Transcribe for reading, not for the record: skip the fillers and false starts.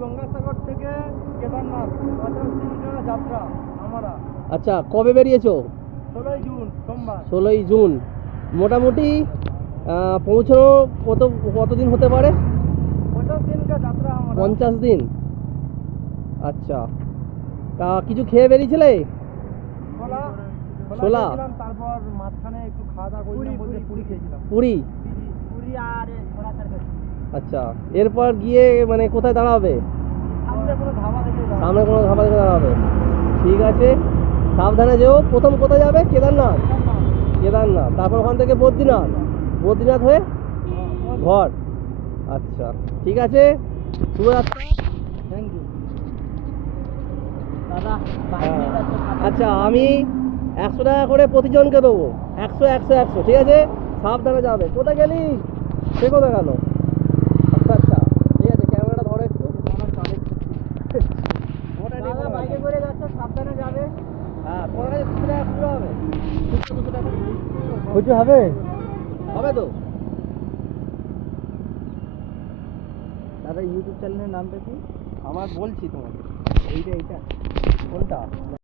গঙ্গাসাগর থেকে কেদারনাথ 50 দিনকার যাত্রা আমরা। আচ্ছা, কবে বেরিয়েছো? 16ই জুন সোমবার। 16ই জুন। মোটামুটি পৌঁছানো কতদিন হতে পারে? 50 দিনকার যাত্রা আমরা। 50 দিন। আচ্ছা, তা কিছু খেয়ে বেরিয়েছিলে? ছোলা ছোলা? খেয়েছিলাম, তারপর মাঝখানে একটু খাওয়া দাওয়া করেছিলাম, বলতে পুরি খেয়েছিলাম। পুরি? পুরি আর ছোলা তরকারি। আচ্ছা, এরপর গিয়ে মানে কোথায় দাঁড়াবে? সামনে কোনো ধাবা দেখে যাবো। সামনে কোনো ধাবা দেখে দাঁড়াবে। ঠিক আছে, সাবধানে যেও। প্রথম কোথায় যাবে? কেদারনাথ। কেদারনাথ, তারপর ওখান থেকে বদ্রীনাথ। বদ্রীনাথ হয়ে ঘর। আচ্ছা, ঠিক আছে, শুভযাত্রা। থ্যাংক ইউ দাদা। আচ্ছা, আমি 100 টাকা করে প্রতিজনকে দেবো। 100 100 100, ঠিক আছে? সাবধানে যাবে। কোথায় গেলি? সে কোথায় গেল? আচ্ছা আচ্ছা, ঠিক আছে, ক্যামেরাটা ধরো একটু। দাদা বাইকে করে যাচ্ছে, সাবধানে যাবে। হ্যাঁ, তোমার কাছে 200 টাকা খুচরো হবে? 200 টাকা খুঁজে হবে? হবে তো? দাদা ইউটিউব চ্যানেলের নামটা কি? আমার বলছি তোমাকে। এইটা কোনটা?